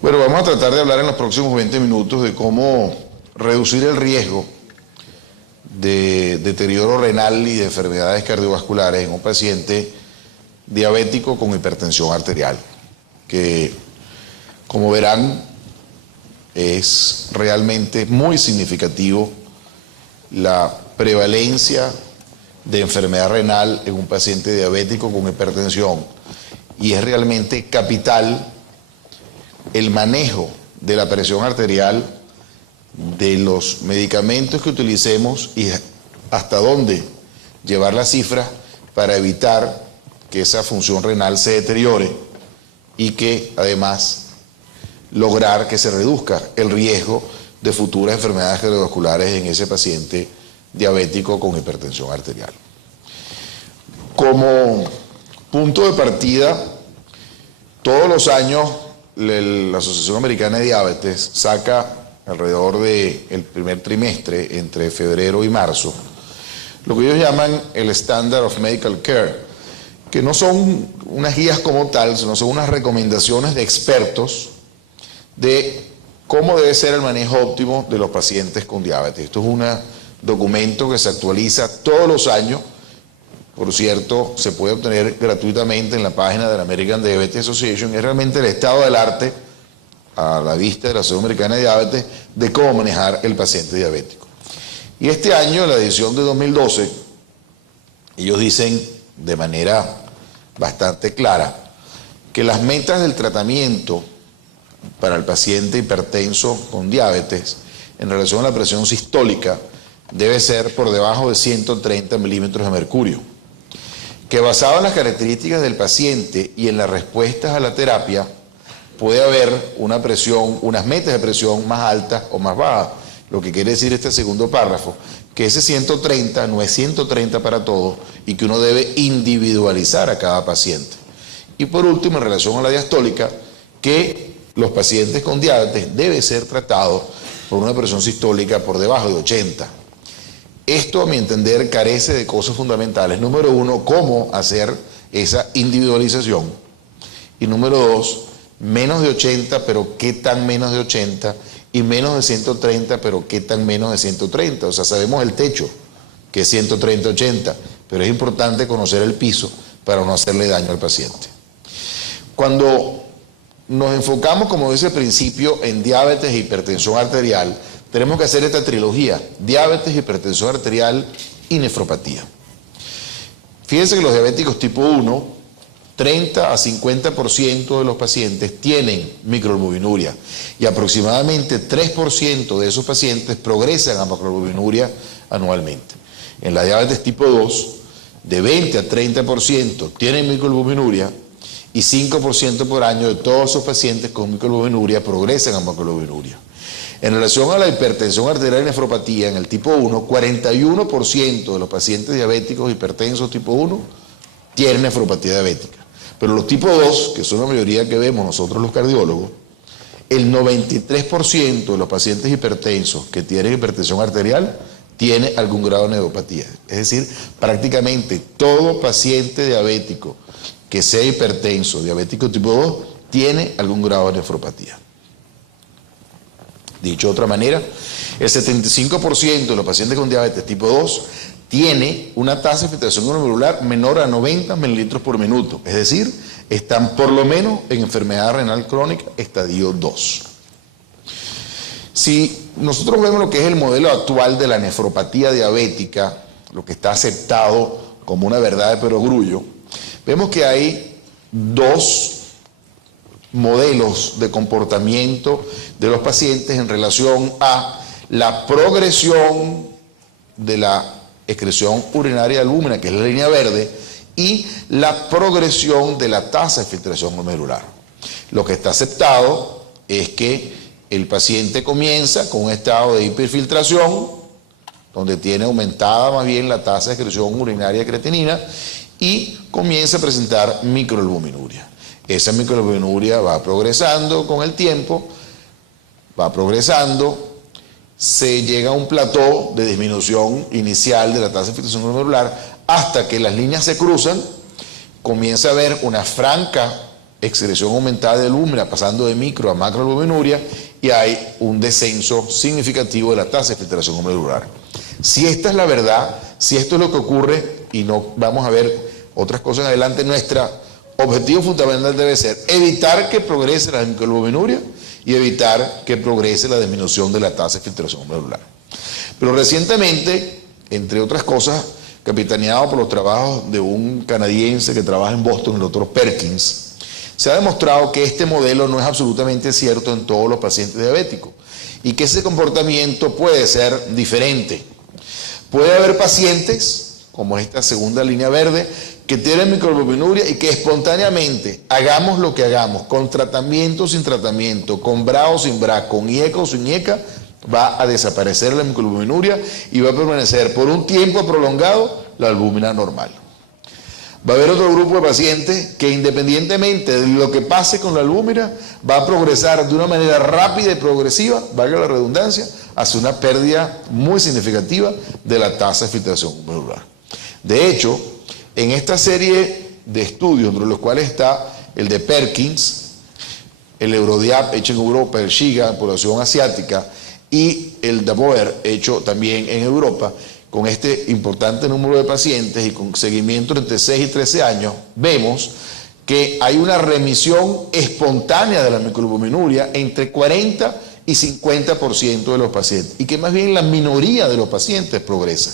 Bueno, vamos a tratar de hablar en los próximos 20 minutos de cómo reducir el riesgo de deterioro renal y de enfermedades cardiovasculares en un paciente diabético con hipertensión arterial, que, como verán, es realmente muy significativo la prevalencia de enfermedad renal en un paciente diabético con hipertensión, y es realmente capital el manejo de la presión arterial, de los medicamentos que utilicemos y hasta dónde llevar las cifras para evitar que esa función renal se deteriore y que además lograr que se reduzca el riesgo de futuras enfermedades cardiovasculares en ese paciente diabético con hipertensión arterial. Como punto de partida, todos los años la Asociación Americana de Diabetes saca alrededor del primer trimestre, entre febrero y marzo, lo que ellos llaman el Standard of Medical Care, que no son unas guías como tal, sino son unas recomendaciones de expertos de cómo debe ser el manejo óptimo de los pacientes con diabetes. Esto es un documento que se actualiza todos los años. Por cierto, se puede obtener gratuitamente en la página de la American Diabetes Association. Es realmente el estado del arte, a la vista de la Asociación Americana de Diabetes, de cómo manejar el paciente diabético. Y este año, en la edición de 2012, ellos dicen de manera bastante clara que las metas del tratamiento para el paciente hipertenso con diabetes en relación a la presión sistólica debe ser por debajo de 130 milímetros de mercurio, que basado en las características del paciente y en las respuestas a la terapia puede haber una presión, unas metas de presión más altas o más bajas. Lo que quiere decir este segundo párrafo, que ese 130 no es 130 para todos y que uno debe individualizar a cada paciente. Y por último, en relación a la diastólica, que los pacientes con diabetes deben ser tratados por una presión sistólica por debajo de 80. Esto, a mi entender, carece de cosas fundamentales. Número uno, cómo hacer esa individualización. Y número dos, menos de 80, pero qué tan menos de 80. Y menos de 130, pero qué tan menos de 130. O sea, sabemos el techo, que es 130-80, pero es importante conocer el piso para no hacerle daño al paciente. Cuando nos enfocamos, como dice el principio, en diabetes e hipertensión arterial, tenemos que hacer esta trilogía: diabetes, hipertensión arterial y nefropatía. Fíjense que los diabéticos tipo 1, 30 a 50% de los pacientes tienen microalbuminuria y aproximadamente 3% de esos pacientes progresan a macroalbuminuria anualmente. En la diabetes tipo 2, de 20 a 30% tienen microalbuminuria y 5% por año de todos esos pacientes con microalbuminuria progresan a macroalbuminuria. En relación a la hipertensión arterial y nefropatía, en el tipo 1, 41% de los pacientes diabéticos hipertensos tipo 1 tienen nefropatía diabética. Pero los tipo 2, que son la mayoría que vemos nosotros los cardiólogos, el 93% de los pacientes hipertensos que tienen hipertensión arterial tiene algún grado de nefropatía. Es decir, prácticamente todo paciente diabético que sea hipertenso, diabético tipo 2, tiene algún grado de nefropatía. Dicho de otra manera, el 75% de los pacientes con diabetes tipo 2 tiene una tasa de filtración glomerular menor a 90 mililitros por minuto. Es decir, están por lo menos en enfermedad renal crónica estadio 2. Si nosotros vemos lo que es el modelo actual de la nefropatía diabética, lo que está aceptado como una verdad de perogrullo, vemos que hay dos modelos de comportamiento de los pacientes en relación a la progresión de la excreción urinaria de albúmina, que es la línea verde, y la progresión de la tasa de filtración glomerular. Lo que está aceptado es que el paciente comienza con un estado de hiperfiltración, donde tiene aumentada más bien la tasa de excreción urinaria de creatinina, y comienza a presentar microalbuminuria. Esa microalbuminuria va progresando con el tiempo, va progresando, se llega a un plató de disminución inicial de la tasa de filtración glomerular hasta que las líneas se cruzan, comienza a haber una franca excreción aumentada de albúmina pasando de micro a macroalbuminuria y hay un descenso significativo de la tasa de filtración glomerular. Si esta es la verdad, si esto es lo que ocurre y no vamos a ver otras cosas en adelante, nuestro objetivo fundamental debe ser evitar que progrese la microalbuminuria y evitar que progrese la disminución de la tasa de filtración glomerular. Pero recientemente, entre otras cosas, capitaneado por los trabajos de un canadiense que trabaja en Boston, el doctor Perkins, se ha demostrado que este modelo no es absolutamente cierto en todos los pacientes diabéticos y que ese comportamiento puede ser diferente. Puede haber pacientes, como esta segunda línea verde, que tienen microalbuminuria y que espontáneamente, hagamos lo que hagamos, con tratamiento o sin tratamiento, con BRA o sin BRA, con IECA o sin IECA, va a desaparecer la microalbuminuria y va a permanecer por un tiempo prolongado la albúmina normal. Va a haber otro grupo de pacientes que independientemente de lo que pase con la albúmina, va a progresar de una manera rápida y progresiva, valga la redundancia, hacia una pérdida muy significativa de la tasa de filtración glomerular. De hecho, en esta serie de estudios, entre los cuales está el de Perkins, el Eurodiab hecho en Europa, el SHIGA en población asiática y el DABOER hecho también en Europa, con este importante número de pacientes y con seguimiento entre 6 y 13 años, vemos que hay una remisión espontánea de la microalbuminuria entre 40 y 50% de los pacientes y que más bien la minoría de los pacientes progresa.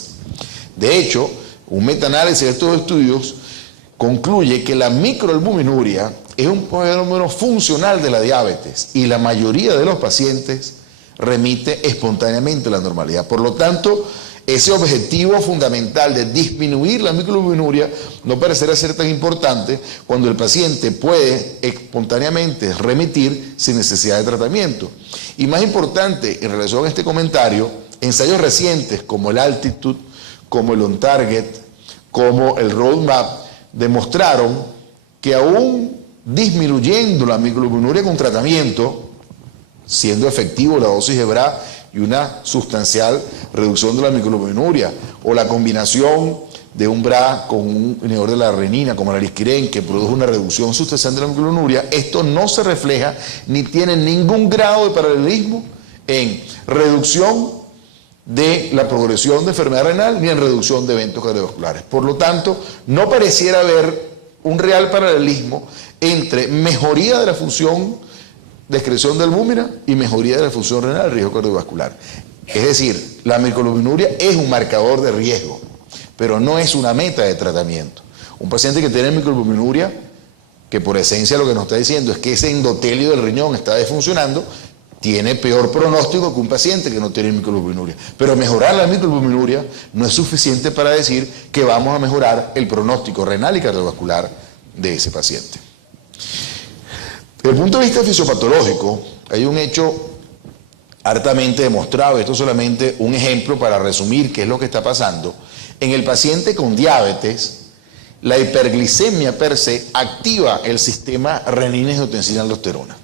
De hecho, un metaanálisis de estos estudios concluye que la microalbuminuria es un fenómeno funcional de la diabetes y la mayoría de los pacientes remite espontáneamente a la normalidad. Por lo tanto, ese objetivo fundamental de disminuir la microalbuminuria no parecerá ser tan importante cuando el paciente puede espontáneamente remitir sin necesidad de tratamiento. Y más importante, en relación a este comentario, ensayos recientes como el Altitude, como el OnTarget, como el Roadmap, demostraron que aún disminuyendo la microalbuminuria con tratamiento, siendo efectivo la dosis de BRA y una sustancial reducción de la microalbuminuria, o la combinación de un BRA con un inhibidor de la renina, como el arisquirén, que produce una reducción sustancial de la microalbuminuria, esto no se refleja ni tiene ningún grado de paralelismo en reducción de la progresión de enfermedad renal ni en reducción de eventos cardiovasculares. Por lo tanto, no pareciera haber un real paralelismo entre mejoría de la función de excreción de albúmina y mejoría de la función renal, riesgo cardiovascular. Es decir, la microalbuminuria es un marcador de riesgo, pero no es una meta de tratamiento. Un paciente que tiene microalbuminuria, que por esencia lo que nos está diciendo es que ese endotelio del riñón está disfuncionando, tiene peor pronóstico que un paciente que no tiene microalbuminuria. Pero mejorar la microalbuminuria no es suficiente para decir que vamos a mejorar el pronóstico renal y cardiovascular de ese paciente. Desde el punto de vista fisiopatológico, hay un hecho hartamente demostrado, esto es solamente un ejemplo para resumir qué es lo que está pasando. En el paciente con diabetes, la hiperglicemia per se activa el sistema renina-angiotensina-aldosterona.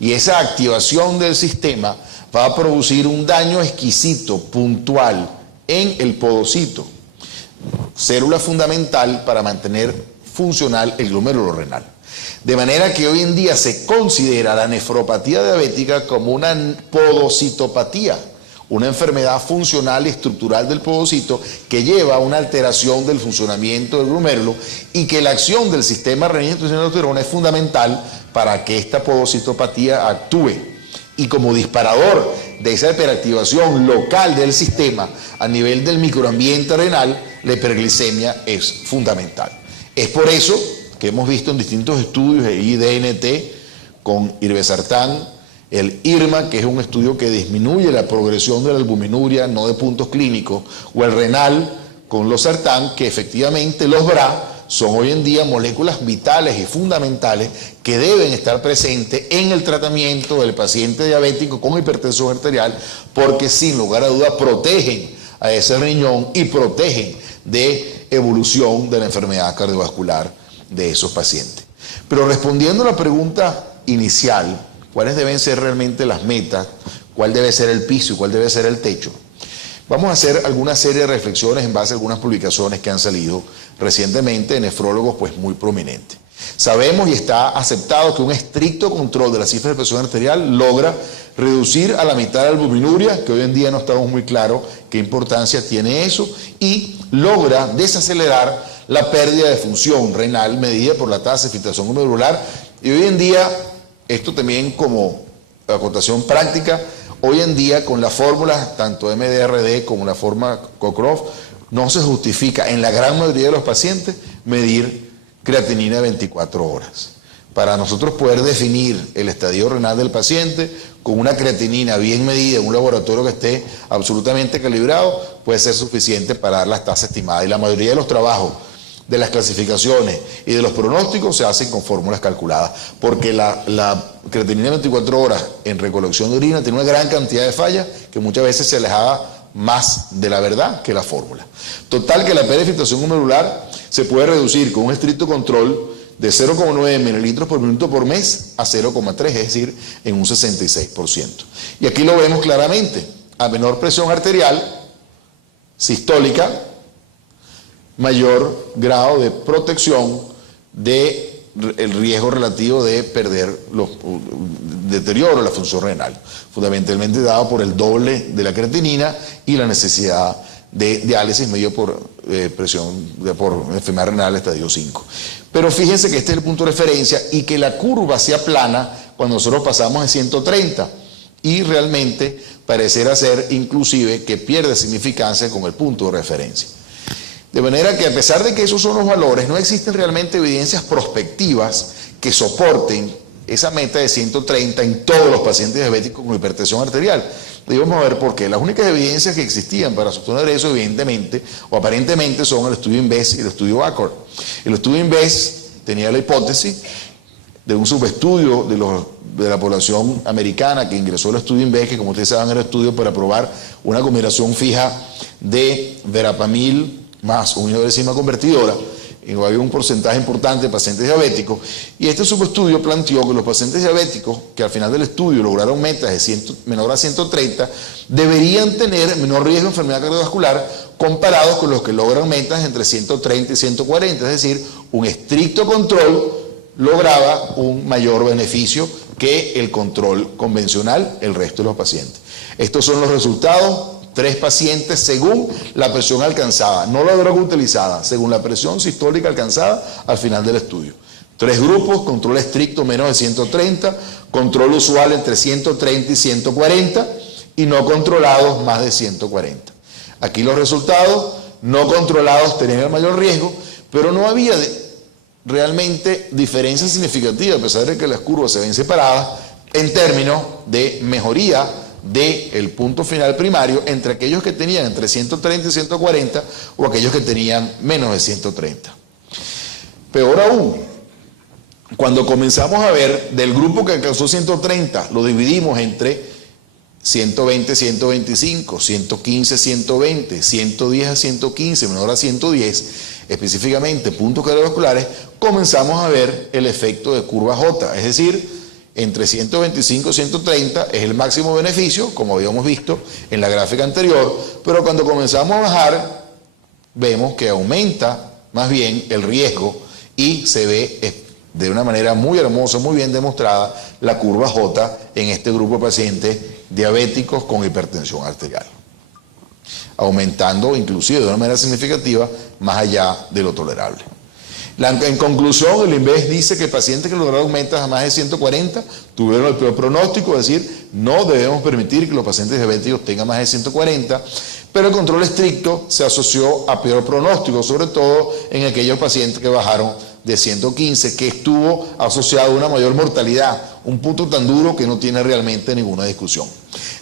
Y esa activación del sistema va a producir un daño exquisito, puntual, en el podocito, célula fundamental para mantener funcional el glomérulo renal. De manera que hoy en día se considera la nefropatía diabética como una podocitopatía, una enfermedad funcional y estructural del podocito que lleva a una alteración del funcionamiento del glomérulo y que la acción del sistema renina-angiotensina-aldosterona es fundamental para que esta podocitopatía actúe. Y como disparador de esa hiperactivación local del sistema a nivel del microambiente renal, la hiperglicemia es fundamental. Es por eso que hemos visto en distintos estudios de IDNT con irbesartán, el IRMA, que es un estudio que disminuye la progresión de la albuminuria, no de puntos clínicos, o el renal con los sartán, que efectivamente los BRA son hoy en día moléculas vitales y fundamentales que deben estar presentes en el tratamiento del paciente diabético con hipertensión arterial, porque sin lugar a dudas protegen a ese riñón y protegen de evolución de la enfermedad cardiovascular de esos pacientes. Pero respondiendo a la pregunta inicial, ¿cuáles deben ser realmente las metas? ¿Cuál debe ser el piso y cuál debe ser el techo? Vamos a hacer alguna serie de reflexiones en base a algunas publicaciones que han salido recientemente de nefrólogos pues muy prominentes. Sabemos y está aceptado que un estricto control de las cifras de presión arterial logra reducir a la mitad la albuminuria, que hoy en día no estamos muy claros qué importancia tiene eso, y logra desacelerar la pérdida de función renal medida por la tasa de filtración glomerular. Y hoy en día, esto también como acotación práctica, hoy en día con las fórmulas, tanto MDRD como la forma Cochrane, no se justifica en la gran mayoría de los pacientes medir creatinina de 24 horas. Para nosotros poder definir el estadio renal del paciente con una creatinina bien medida en un laboratorio que esté absolutamente calibrado, puede ser suficiente para dar las tasas estimadas. Y la mayoría de los trabajos de las clasificaciones y de los pronósticos se hacen con fórmulas calculadas, porque la creatinina de 24 horas en recolección de orina tiene una gran cantidad de fallas que muchas veces se alejaba más de la verdad que la fórmula. Total, que la pérdida de filtración glomerular se puede reducir con un estricto control de 0,9 mililitros por minuto por mes a 0,3, es decir, en un 66%. Y aquí lo vemos claramente: a menor presión arterial sistólica, mayor grado de protección del riesgo relativo de perder deterioro de la función renal, fundamentalmente dado por el doble de la creatinina y la necesidad de diálisis medido por por enfermedad renal estadio 5. Pero fíjense que este es el punto de referencia y que la curva se aplana cuando nosotros pasamos de 130 y realmente pareciera ser inclusive que pierde significancia con el punto de referencia. De manera que, a pesar de que esos son los valores, no existen realmente evidencias prospectivas que soporten esa meta de 130 en todos los pacientes diabéticos con hipertensión arterial. Y vamos a ver por qué. Las únicas evidencias que existían para sostener eso, evidentemente, o aparentemente, son el estudio INVEST y el estudio ACCORD. El estudio INVEST tenía la hipótesis de un subestudio de la población americana que ingresó al estudio INVEST, que como ustedes saben era el estudio para probar una combinación fija de verapamil más una enzima convertidora. Había un porcentaje importante de pacientes diabéticos, y este subestudio planteó que los pacientes diabéticos que al final del estudio lograron metas de menor a 130 deberían tener menor riesgo de enfermedad cardiovascular comparados con los que logran metas entre 130 y 140, es decir, un estricto control lograba un mayor beneficio que el control convencional el resto de los pacientes. Estos son los resultados: 3 pacientes según la presión alcanzada, no la droga utilizada, según la presión sistólica alcanzada al final del estudio. 3 grupos: control estricto menos de 130, control usual entre 130 y 140 y no controlados más de 140. Aquí los resultados: no controlados tenían el mayor riesgo, pero no había realmente diferencia significativa, a pesar de que las curvas se ven separadas, en términos de mejoría del punto final primario entre aquellos que tenían entre 130 y 140 o aquellos que tenían menos de 130. Peor aún, cuando comenzamos a ver del grupo que alcanzó 130, lo dividimos entre 120 a 125, 115 a 120, 110 a 115, menor a 110, específicamente puntos cardiovasculares, comenzamos a ver el efecto de curva J, es decir, entre 125 y 130 es el máximo beneficio, como habíamos visto en la gráfica anterior, pero cuando comenzamos a bajar, vemos que aumenta más bien el riesgo y se ve de una manera muy hermosa, muy bien demostrada, la curva J en este grupo de pacientes diabéticos con hipertensión arterial, aumentando inclusive de una manera significativa más allá de lo tolerable. En conclusión, el INVEST dice que pacientes que lograron metas a más de 140 tuvieron el peor pronóstico, es decir, no debemos permitir que los pacientes diabéticos tengan más de 140, pero el control estricto se asoció a peor pronóstico, sobre todo en aquellos pacientes que bajaron de 115, que estuvo asociado a una mayor mortalidad, un punto tan duro que no tiene realmente ninguna discusión.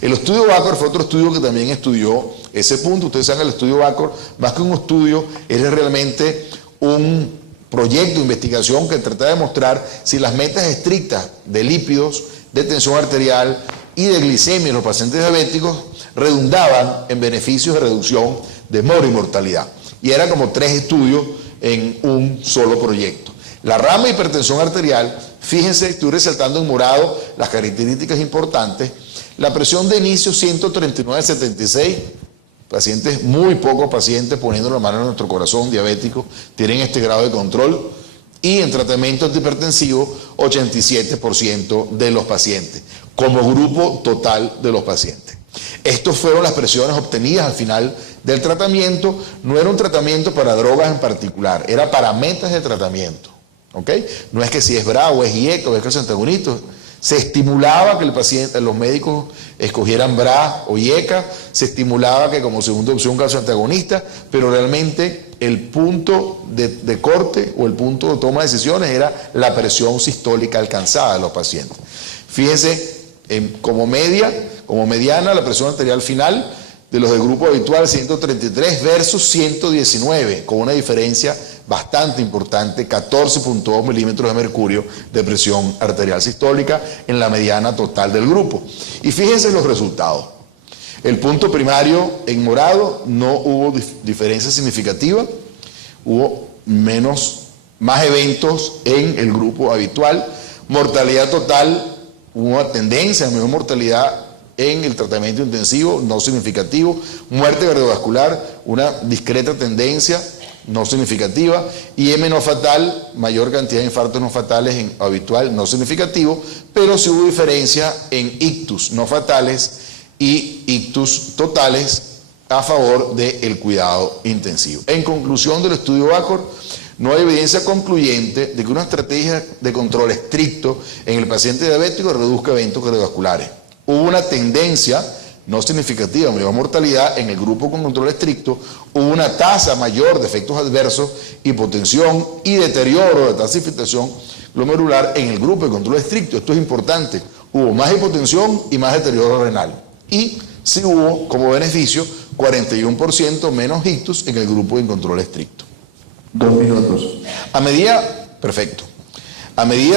El estudio ACCORD fue otro estudio que también estudió ese punto. Ustedes saben, el estudio ACCORD, más que un estudio, es realmente un proyecto de investigación que trata de mostrar si las metas estrictas de lípidos, de tensión arterial y de glicemia en los pacientes diabéticos redundaban en beneficios de reducción de mortalidad. Y era como 3 estudios en un solo proyecto. La rama de hipertensión arterial, fíjense, estoy resaltando en morado las características importantes. La presión de inicio 139/76, pacientes, muy pocos pacientes, poniendo la mano en nuestro corazón diabético, tienen este grado de control. y en tratamiento antihipertensivo 87% de los pacientes, como grupo total de los pacientes. Estas fueron las presiones obtenidas al final del tratamiento. No era un tratamiento para drogas en particular, era para metas de tratamiento. ¿Ok? No es que si es BRA o es IECA o es calcio-antagonista. Se estimulaba que el paciente, los médicos escogieran BRA o IECA, se estimulaba que como segunda opción calcio-antagonista, pero realmente el punto de corte o el punto de toma de decisiones era la presión sistólica alcanzada de los pacientes. Fíjense, como mediana, la presión arterial final de los del grupo habitual 133 versus 119, con una diferencia bastante importante, 14.2 milímetros de mercurio de presión arterial sistólica en la mediana total del grupo. Y fíjense los resultados. El punto primario en morado no hubo diferencia significativa, hubo más eventos en el grupo habitual. Mortalidad total, hubo una tendencia a menor mortalidad en el tratamiento intensivo, no significativo. Muerte cardiovascular, una discreta tendencia, no significativa. Y M no fatal, mayor cantidad de infartos no fatales en habitual, no significativo, pero sí hubo diferencia en ictus no fatales y ictus totales a favor del cuidado intensivo. En conclusión del estudio BACOR, no hay evidencia concluyente de que una estrategia de control estricto en el paciente diabético reduzca eventos cardiovasculares. Hubo una tendencia no significativa, mayor mortalidad en el grupo con control estricto, hubo una tasa mayor de efectos adversos, hipotensión y deterioro de tasa de filtración glomerular en el grupo de control estricto. Esto es importante, hubo más hipotensión y más deterioro renal. Y sí hubo como beneficio 41% menos ictus en el grupo de control estricto. 2 minutos. A medida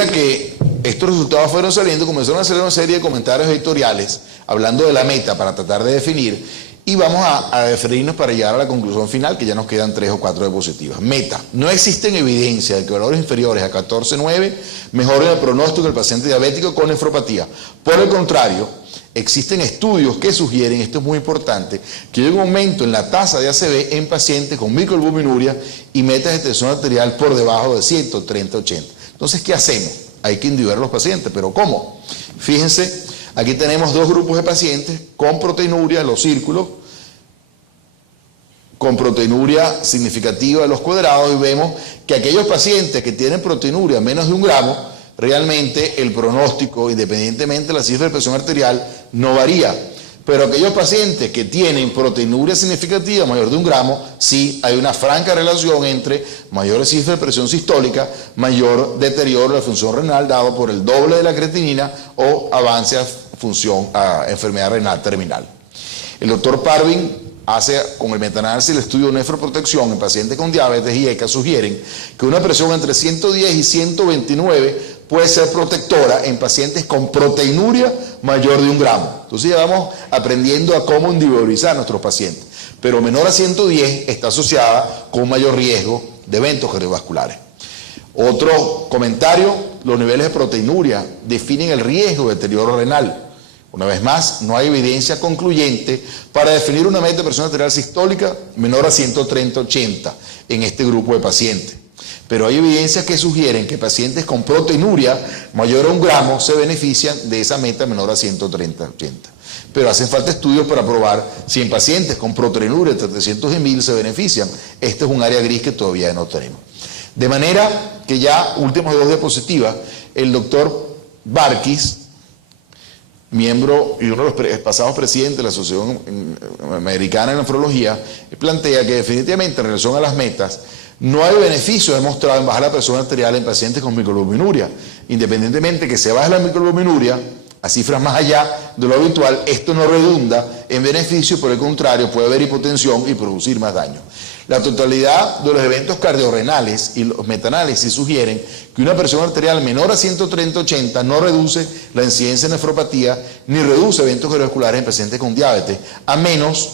que estos resultados fueron saliendo, comenzaron a hacer una serie de comentarios editoriales hablando de la meta para tratar de definir, y vamos a referirnos para llegar a la conclusión final, que ya nos quedan 3 o 4 diapositivas. Meta: no existen evidencia de que valores inferiores a 14,9 mejoren el pronóstico del paciente diabético con nefropatía. Por el contrario, existen estudios que sugieren, esto es muy importante, que hay un aumento en la tasa de ACV en pacientes con microalbuminuria y metas de tensión arterial por debajo de 130/80. Entonces, ¿qué hacemos? Hay que individuar a los pacientes, pero ¿cómo? Fíjense, aquí tenemos 2 grupos de pacientes con proteinuria, los círculos, con proteinuria significativa de los cuadrados, y vemos que aquellos pacientes que tienen proteinuria menos de 1 gramo, realmente el pronóstico, independientemente de la cifra de presión arterial, no varía. Pero aquellos pacientes que tienen proteinuria significativa mayor de 1 gramo, sí hay una franca relación entre mayores cifras de presión sistólica, mayor deterioro de la función renal dado por el doble de la creatinina o avance a enfermedad renal terminal. El doctor Parvin hace con el metaanálisis el estudio de nefroprotección en pacientes con diabetes y ECA, sugieren que una presión entre 110 y 129 puede ser protectora en pacientes con proteinuria mayor de 1 gramo. Entonces ya vamos aprendiendo a cómo individualizar a nuestros pacientes. Pero menor a 110 está asociada con mayor riesgo de eventos cardiovasculares. Otro comentario: los niveles de proteinuria definen el riesgo de deterioro renal. Una vez más, no hay evidencia concluyente para definir una meta de presión arterial sistólica menor a 130/80 en este grupo de pacientes. Pero hay evidencias que sugieren que pacientes con proteinuria mayor a 1 gramo se benefician de esa meta menor a 130/80. Pero hacen falta estudios para probar si en pacientes con proteinuria entre 300 y 1000 se benefician. Este es un área gris que todavía no tenemos. De manera que ya, últimas 2 diapositivas, el doctor Barkis, miembro y uno de los pasados presidentes de la Asociación Americana de Nefrología, plantea que definitivamente en relación a las metas no hay beneficio demostrado en bajar la presión arterial en pacientes con microalbuminuria. Independientemente que se baje la microalbuminuria a cifras más allá de lo habitual, esto no redunda en beneficio, por el contrario, puede haber hipotensión y producir más daño. La totalidad de los eventos cardiorrenales y los metaanálisis sugieren que una presión arterial menor a 130/80 no reduce la incidencia de nefropatía ni reduce eventos cardiovasculares en pacientes con diabetes, a menos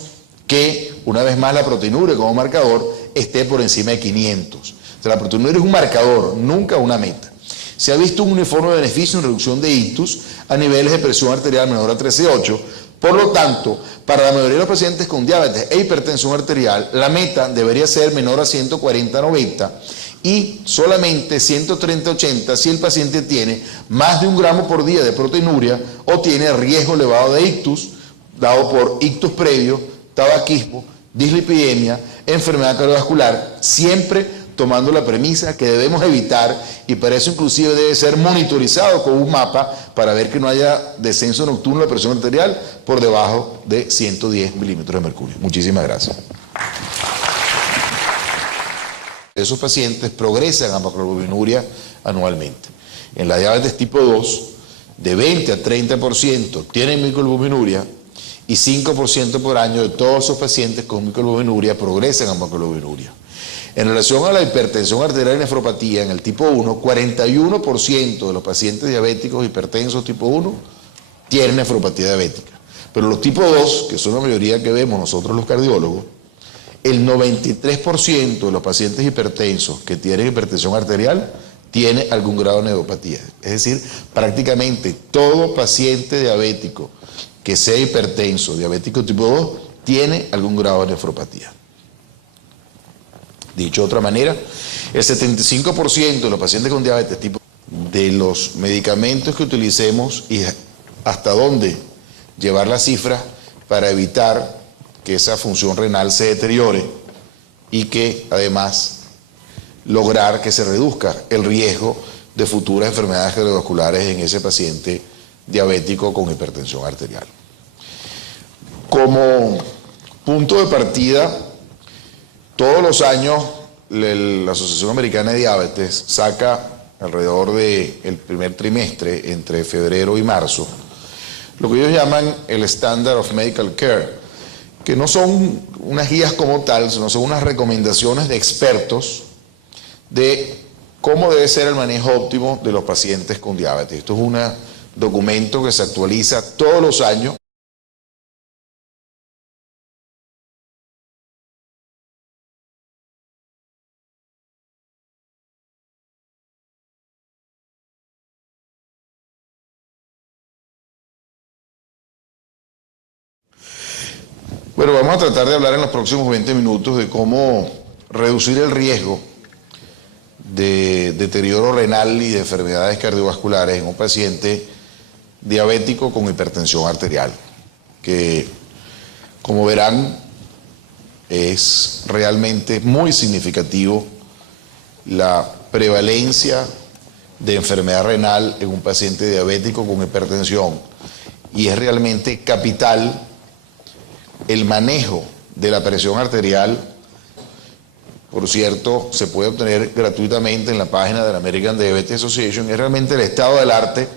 que, una vez más, la proteinuria como marcador esté por encima de 500. O sea, la proteinuria es un marcador, nunca una meta. Se ha visto un uniforme beneficio en reducción de ictus a niveles de presión arterial menor a 13,8. Por lo tanto, para la mayoría de los pacientes con diabetes e hipertensión arterial, la meta debería ser menor a 140/90 y solamente 130-80 si el paciente tiene más de 1 gramo por día de proteinuria o tiene riesgo elevado de ictus, dado por ictus previo, tabaquismo, dislipidemia, enfermedad cardiovascular, siempre tomando la premisa que debemos evitar, y para eso inclusive debe ser monitorizado con un mapa para ver que no haya descenso nocturno de la presión arterial por debajo de 110 milímetros de mercurio. Muchísimas gracias. Esos pacientes progresan a macroglobulinuria anualmente. En la diabetes tipo 2, de 20 a 30% tienen microglobulinuria y 5% por año de todos esos pacientes con microglobulinuria progresan a macroglobulinuria. En relación a la hipertensión arterial y nefropatía, en el tipo 1, 41% de los pacientes diabéticos hipertensos tipo 1 tienen nefropatía diabética. Pero los tipo 2, que son la mayoría que vemos nosotros los cardiólogos, el 93% de los pacientes hipertensos que tienen hipertensión arterial tiene algún grado de neuropatía. Es decir, prácticamente todo paciente diabético que sea hipertenso, diabético tipo 2, tiene algún grado de nefropatía. Dicho de otra manera, el 75% de los pacientes con diabetes tipo de los medicamentos que utilicemos y hasta dónde llevar las cifras para evitar que esa función renal se deteriore y que además lograr que se reduzca el riesgo de futuras enfermedades cardiovasculares en ese paciente diabético con hipertensión arterial. Como punto de partida, todos los años la Asociación Americana de Diabetes saca alrededor del primer trimestre, entre febrero y marzo, lo que ellos llaman el Standard of Medical Care, que no son unas guías como tal, sino son unas recomendaciones de expertos de cómo debe ser el manejo óptimo de los pacientes con diabetes. Esto es un documento que se actualiza todos los años. Bueno, vamos a tratar de hablar en los próximos 20 minutos de cómo reducir el riesgo de deterioro renal y de enfermedades cardiovasculares en un paciente diabético con hipertensión arterial, que, como verán, es realmente muy significativo la prevalencia de enfermedad renal en un paciente diabético con hipertensión, y es realmente capital el manejo de la presión arterial. Por cierto, se puede obtener gratuitamente en la página de la American Diabetes Association. Es realmente el estado del arte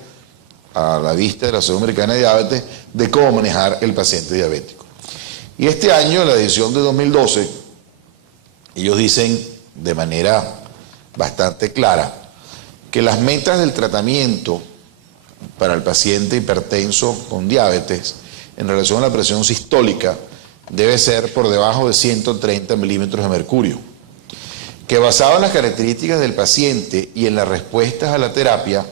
a la vista de la Asociación Americana de Diabetes de cómo manejar el paciente diabético. Y este año, en la edición de 2012, ellos dicen de manera bastante clara que las metas del tratamiento para el paciente hipertenso con diabetes en relación a la presión sistólica debe ser por debajo de 130 milímetros de mercurio, que basado en las características del paciente y en las respuestas a la terapia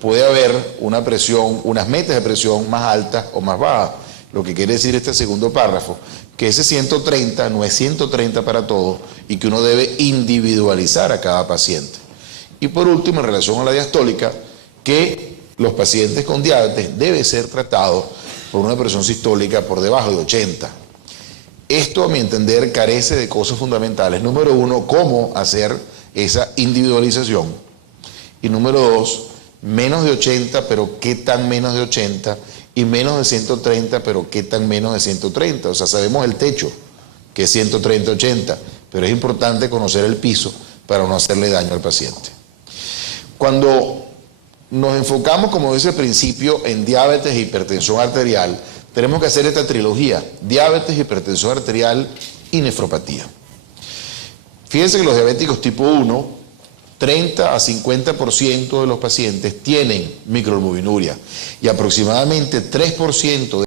puede haber una presión, unas metas de presión más altas o más bajas. Lo que quiere decir este segundo párrafo, que ese 130 no es 130 para todos y que uno debe individualizar a cada paciente. Y por último, en relación a la diastólica, que los pacientes con diabetes deben ser tratados por una presión sistólica por debajo de 80. Esto, a mi entender, carece de cosas fundamentales. Número uno, cómo hacer esa individualización. Y número dos, menos de 80, pero qué tan menos de 80, y menos de 130, pero qué tan menos de 130. O sea, sabemos el techo, que es 130-80, pero es importante conocer el piso para no hacerle daño al paciente. Cuando nos enfocamos, como dice al principio, en diabetes e hipertensión arterial, tenemos que hacer esta trilogía: diabetes, hipertensión arterial y nefropatía. Fíjense que los diabéticos tipo 1, 30 a 50% de los pacientes tienen microalbuminuria y aproximadamente 3% de